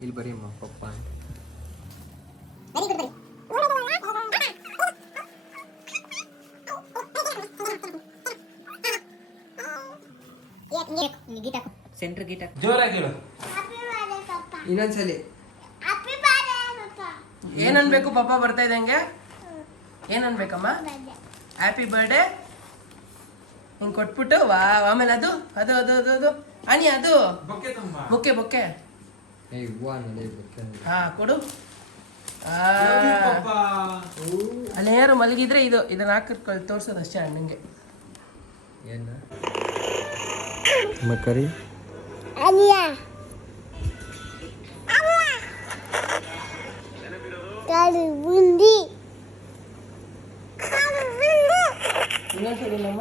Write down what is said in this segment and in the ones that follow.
ಇಲ್ಲಿ ಬರೀ ಅಮ್ಮ ಪಪ್ಪ ಸೆಂಟ್ರ್ ಗೀಟ ಜೋರಾಗಿ ಹೇಳು. ಇನ್ನೊಂದ್ಸಲಿ ಏನನ್ಬೇಕು ಪಾಪ ಬರ್ತಾ ಇದ್ದಂಗೆ ಏನನ್ಬೇಕಮ್ಮ ಹ್ಯಾಪಿ ಬರ್ಡೇ ಹಿಂಗೆ ಕೊಟ್ಬಿಟ್ಟು ಆಮೇಲೆ ಅದು ಅದು ಅದು ಅದು ಅದು ಅನಿ ಅದು ಬೊಕ್ಕೆ ತುಂಬಾ ಬೊಕ್ಕೆ ಬೊಕ್ಕೆ ಏಯ್ ಹೂವ ಅನ್ನೋದೇ ಗೊತ್ತೇ ಹಾ ಕೊಡು Love you, ಪಪ್ಪ. ಅಲ್ಲಿ ಯಾರು ಮಲಗಿದ್ರೆ ಇದನ್ನ ಹಾಕಿರ್ಕೊಳ್ಳಿ ತೋರ್ಸೋದು ಅಷ್ಟೇ ಅಣ್ಣಂಗೆ ಏನು ಮಕ್ಕರಿ ಇನ್ನೊಂದ್ಸರಿ ನಮ್ಮ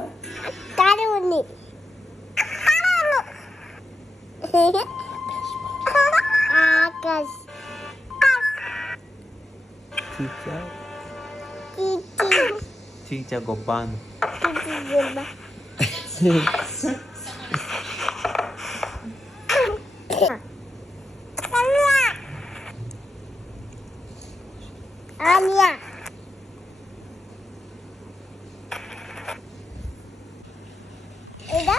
ಆಕಾಶ್ ಚೀಚ ಗೊಬ್ಬಾನ್ ಆಲಿಯಾ ಇದು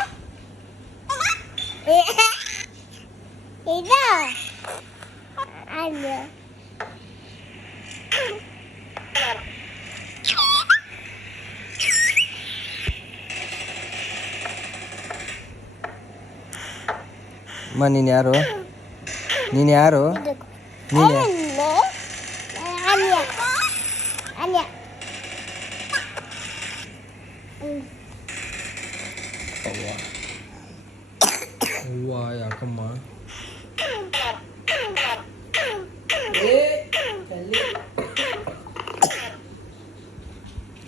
ಆಲಿಯಾ ಅಮ್ಮ ನೀನು ಯಾರು ನೀನು ಯಾರು ನೀನು ಆಲಿಯಾ ಆಲಿಯಾ ಹೂವ ಯಾಕಮ್ಮ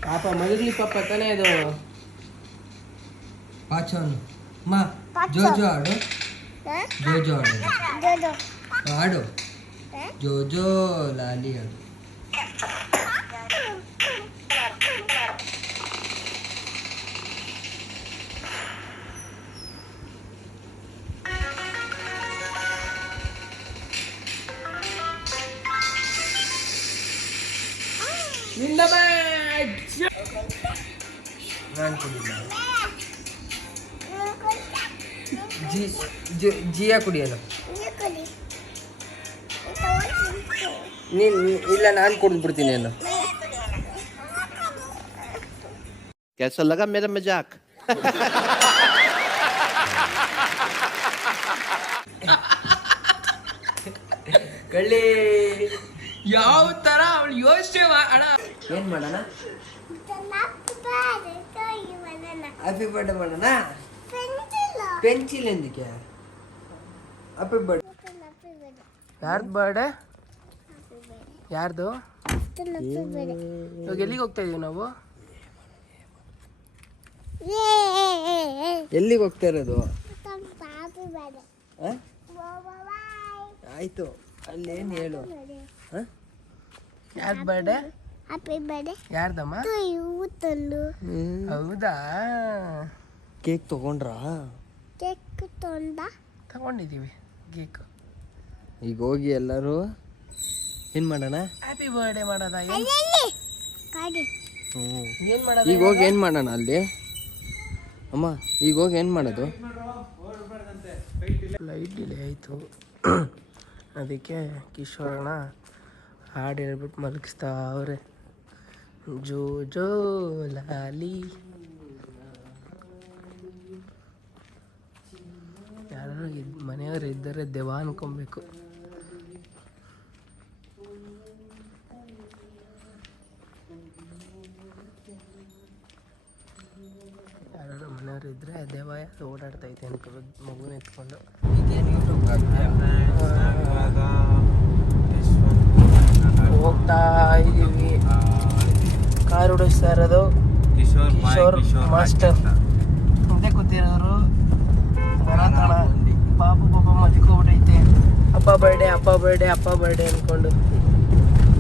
ಪಾಪ ಮಲಗ್ಲಿ ಪಾಪ ತಾನೇ ಅದು ಪಾಚೋನು ಅಮ್ಮ ಜೋಜೋ ಆಡು ಜೋಜೋ ಆಡು ಜೋಜೋ ಆಡು ಜೋಜೋ ಲಾಲಿ ಆಡು ನಾನು ಕುಡಿಲ್ಲ ಜಿಯಾ ಕುಡಿಯಲ್ಲ ನೀನು ಇಲ್ಲ ನಾನು ಕುಡಿದ್ಬಿಡ್ತೀನಿ ಏನು कैसा लगा मेरा मजाक ಕಳ್ಳಿ ಯಾವ ತರ ಅವಳು ಯೋಚನೆ ಅಣ್ಣ ಏನ್ ಮಾಡೋಣ ಹ್ಯಾಪಿ ಬರ್ಡೇ ಮಾಡೋಣ ಪೆನ್ಸಿಲ್ ಎಂದಕ್ಕೆ ಹ್ಯಾಪಿ ಬರ್ಡೇ ಯಾರ್ದು ಬರ್ಡೇ ಯಾರ್ದು ಇವಾಗ ಎಲ್ಲಿಗೆ ಹೋಗ್ತಾ ಇದೀವಿ ನಾವು ಎಲ್ಲಿಗೆ ಹೋಗ್ತಾ ಇರೋದು ಆಯ್ತು ಅಲ್ಲೇನು ಹೇಳು ಯಾರ್ದು ಬರ್ಡೇ ಹ್ಯಾಪಿ ಬರ್ಡೇ ಯಾರ್ದಮ್ಮ ತಂದು ಹೌದಾ ಕೇಕ್ ತಗೊಂಡ್ರಾ ಕೇಕ್ ತಗೊಂಡಿದೀವಿ ಕೇಕ್ ಈಗ ಹೋಗಿ ಎಲ್ಲರೂ ಏನು ಮಾಡೋಣ ಹ್ಯಾಪಿ ಬರ್ಡೇ ಮಾಡೋದ ಕಾಡಿ ಏನ್ ಮಾಡೋದ ಈಗ ಹೋಗಿ ಏನು ಮಾಡೋಣ ಅಲ್ಲಿ ಅಮ್ಮ ಈಗ ಹೋಗಿ ಏನು ಮಾಡೋದು ಲೈಟ್ ಡಿಲೇ ಆಯಿತು ಅದಕ್ಕೆ ಕಿಶೋರಣ್ಣ ಹಾಡು ಹೇಳ್ಬಿಟ್ಟು ಮಲಗಿಸ್ತಾ ಅವ್ರೆ ಜೋ ಜೋ ಲಾಲಿ ಯಾರು ಮನೆಯವ್ರು ಇದ್ದರೆ ದೆವ್ವ ಅನ್ಕೊಬೇಕು ಯಾರು ಮನೆಯವ್ರು ಇದ್ರೆ ದೆವ್ವ ಓಡಾಡ್ತೈತೆ ಅನ್ಕೋಬೇಕು ಮಗುನ ಎತ್ಕೊಂಡು ಹೋಗ್ತಾ ಇದೀವಿ ಕಾರ್ ಓಡಿಸ್ತಾ ಇರೋದು ಕಿಶೋರ್ ಮಾಸ್ಟರ್ ಮುಂದೆ ಕೂತಿರೋರು ಬರತಾಣ ಪಾಪು ಪಾಪ ಮದ್ಕೋಬಿಟ್ಟೈತೆ ಅಪ್ಪ ಬರ್ಡೇ ಅನ್ಕೊಂಡು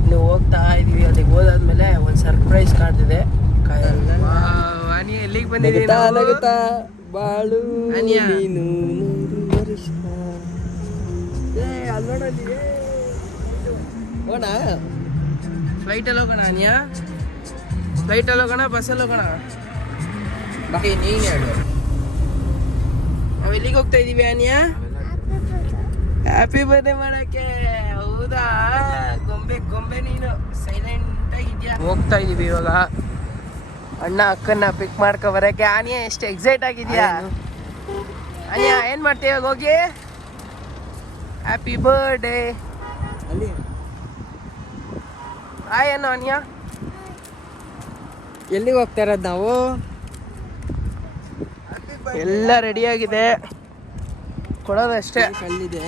ನೀವು ಹೋಗ್ತಾ ಇದೀವಿ ಅಲ್ಲಿಗೆ ಹೋದಾದ್ಮೇಲೆ ಒಂದು ಸರ್ಪ್ರೈಸ್ ಕಾಣ್ತಿದೆ ಎಲ್ಲಿಗೆ ಬಂದಿದ್ದೀವಿ ಬಾಳು ಅನಿಯಾ. ನೀನು 100 ವರ್ಷ ಹೋಗೋಣ ಫ್ಲೈಟಲ್ಲಿ ಹೋಗೋಣ ಅನ್ಯಾ, ಫ್ಲೈಟಲ್ಲಿ ಹೋಗೋಣ ಬಸ್ಸಲ್ಲಿ ಹೋಗೋಣ? ನೀನು ಹೇಳು. ನಾವು ಎಲ್ಲಿಗೆ ಹೋಗ್ತಾ ಇದೀವಿ ಅನ್ಯಾ? ಹ್ಯಾಪಿ ಬರ್ಡೇ ಮಾಡಕ್ಕೆ. ಹೌದಾ, ಗೊಂಬೆ ಗೊಂಬೆ ನೀನು ಸೈಲೆಂಟ್ ಆಗಿದ್ಯಾ. ಹೋಗ್ತಾ ಇದೀವಿ ಇವಾಗ ಅಣ್ಣ ಅಕ್ಕನ್ನ ಪಿಕ್ ಮಾಡ್ಕೊ ಬರಕ್ಕೆ. ಆನಿಯಾ ಎಷ್ಟು ಎಕ್ಸೈಟ್ ಆಗಿದ್ಯಾ? ಅನಿಯಾ ಏನ್ ಮಾಡ್ತೀವಿ ಇವಾಗ ಹೋಗಿ? ಹ್ಯಾಪಿ ಬರ್ಡೇ ಅಲ್ಲಿ ಏನು ಅನಿಯಾ? ಎಲ್ಲಿಗೆ ಹೋಗ್ತಾ ಇರೋದು ನಾವು? ಎಲ್ಲ ರೆಡಿ ಆಗಿದೆ, ಕೊಡೋದಷ್ಟೇ. ಕಲ್ಲಿದೆ.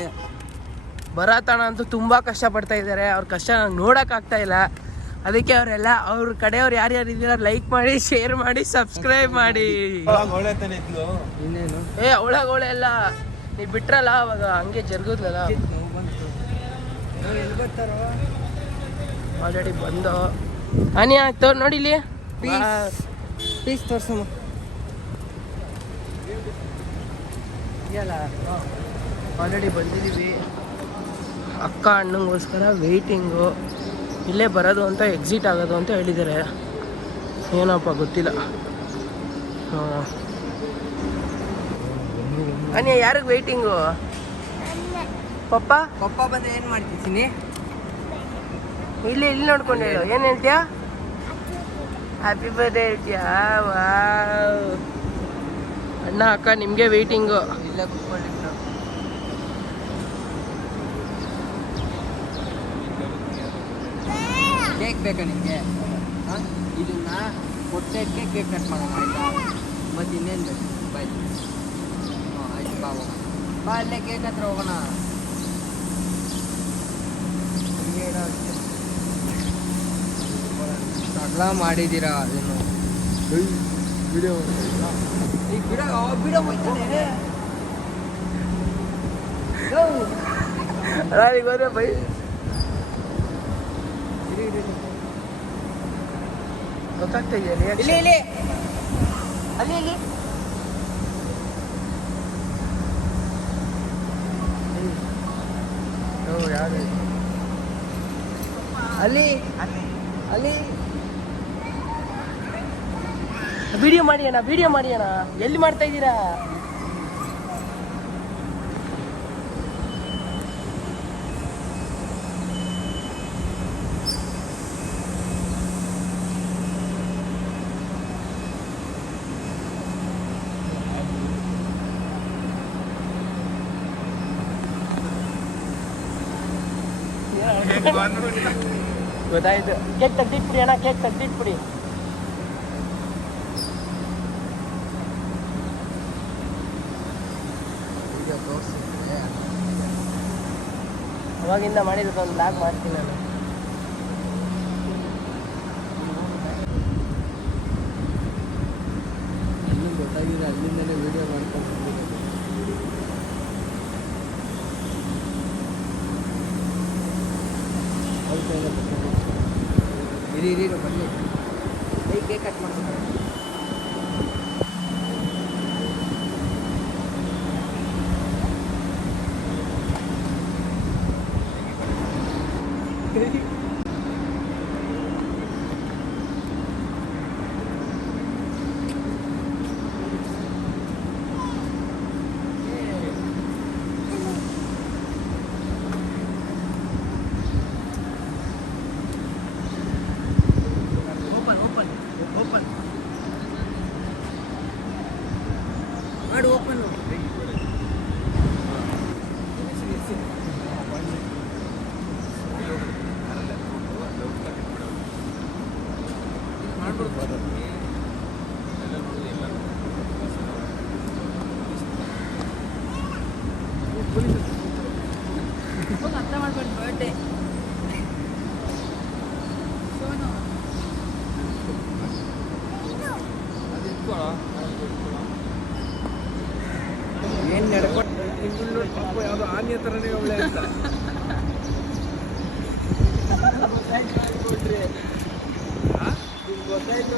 ಬರತಣ ಅಂತೂ ತುಂಬಾ ಕಷ್ಟಪಡ್ತಾ ಇದ್ದಾರೆ. ಅವ್ರ ಕಷ್ಟ ನಂಗೆ ನೋಡೋಕ್ಕಾಗ್ತಾ ಇಲ್ಲ. ಅದಕ್ಕೆ ಅವರೆಲ್ಲ ಅವ್ರ ಕಡೆಯವ್ರು ಯಾರ್ಯಾರು ಇದ್ದೀರ ಲೈಕ್ ಮಾಡಿ, ಶೇರ್ ಮಾಡಿ, ಸಬ್ಸ್ಕ್ರೈಬ್ ಮಾಡಿ. ಇನ್ನೇನು ಅವಳಗೋಳೆ ಎಲ್ಲ ನೀವು ಬಿಟ್ರಲ್ಲ ಅವಾಗ ಹಂಗೆ ಜರುಗುದ್ಲಲ್ಲ. ಎಲ್ಲಿ ಬರ್ತಾರೋ? ಆಲ್ರೆಡಿ ಬಂದು ಅನಿಯಾ ತೋರ್ ನೋಡಿ ಇಲ್ಲಿ ಪ್ಲೀಸ್ ತೋರ್ಸಮ್ಮ. ಆಲ್ರೆಡಿ ಬಂದಿದ್ದೀವಿ. ಅಕ್ಕ ಅಣ್ಣಂಗೋಸ್ಕರ ವೆಯ್ಟಿಂಗು. ಇಲ್ಲೇ ಬರೋದು ಅಂತ ಎಕ್ಸಿಟ್ ಆಗೋದು ಅಂತ ಹೇಳಿದ್ದಾರೆ. ಏನಪ್ಪ ಗೊತ್ತಿಲ್ಲ. ಅನಿಯಾ ಯಾರಿಗೆ ವೆಯ್ಟಿಂಗು? ಪಪ್ಪ ಪಪ್ಪ ಬಂದ್ರೆ ಏನು ಮಾಡ್ತಿದ್ದೀನಿ? ಇಲ್ಲಿ ಇಲ್ಲಿ ನೋಡ್ಕೊಂಡು ಹೇಳು. ಏನು ಹೇಳ್ತೀಯಾ? ಹ್ಯಾಪಿ ಬರ್ಡೇ ಹೇಳ್ತೀಯಾ? ವಾವ್. ಅಣ್ಣ ಅಕ್ಕ ನಿಮಗೆ ವೆಯ್ಟಿಂಗು. ಇಲ್ಲ ಕುತ್ಕೊಂಡಿದ್ದು. ಕೇಕ್ ಬೇಕಾ ನಿಮಗೆ? ಹಾಂ, ಇದನ್ನ ಕೊಟ್ಟಕ್ಕೆ ಕೇಕ್ ಕಟ್ ಮಾಡೋಣ ಆಯಿತಾ? ಮತ್ತು ಇನ್ನೇನು ಬೇಕು? ಬಾಯ್. ಹಾಂ ಆಯ್ತು, ಬಾ ಹೋಗೋಣ. ಬಾ ಅಲ್ಲೇ ಕೇಕ್ ಹತ್ರ ಹೋಗೋಣ. ಸಡ್ಲ ಮಾಡಿದ್ದೀರಾ ಏನು? ವಿಡಿಯೋ ಈಗ ಬಿಡೋ ಹೋಯ್ತಾನೆ. ಹೋದ್ರೆ ಬೈ ಗೊತ್ತಾಗ್ತಾ ಇದೆಯಾ? ಇಲ್ಲಿ ಇಲ್ಲಿ ಅಲ್ಲಿ ಇಲ್ಲಿ ಯಾರು ಅಲ್ಲಿ ಅಲ್ಲಿ ವಿಡಿಯೋ ಮಾಡಿ ಅಣ್ಣ, ವಿಡಿಯೋ ಮಾಡಿ ಅಣ್ಣ. ಎಲ್ಲಿ ಮಾಡ್ತಾ ಇದ್ದೀರಾ? ಗೊತ್ತಾಯ್ತು. ಕೇಕ್ ತೆಗ್ದಿಟ್ಬಿಡಿ ಅಣ್ಣ, ಕೇಕ್ ತೆಗ್ದಿಟ್ಬಿಡಿ. ಅವಾಗಿಂದ ಮಾಡಿರೋದು ಒಂದು ಬ್ಲಾಗ್ ಮಾಡ್ತೀನಿ ನಾನು. ಇನ್ನೂ ಗೊತ್ತಾಗಿದೆ, ಅಲ್ಲಿಂದಲೇ ವಿಡಿಯೋ ಮಾಡ್ಕೊಂಡು ಇರಿ ಬನ್ನಿ. ಕೇಕ್ ಕಟ್ ಮಾಡ್ತಾರೆ. ಮಾಡು ಓಪನ್. ಅರ್ಥ ಮಾಡ್ಕೊಂಡು ಬರ್ಡೇ ಏನು ನಡ್ಕೊಂಡು ಯಾವುದೋ ಆನೆ ಥರನೇ ಒಳ್ಳೆ ಅಂತ ಗೊತ್ತಾಯ್ತು.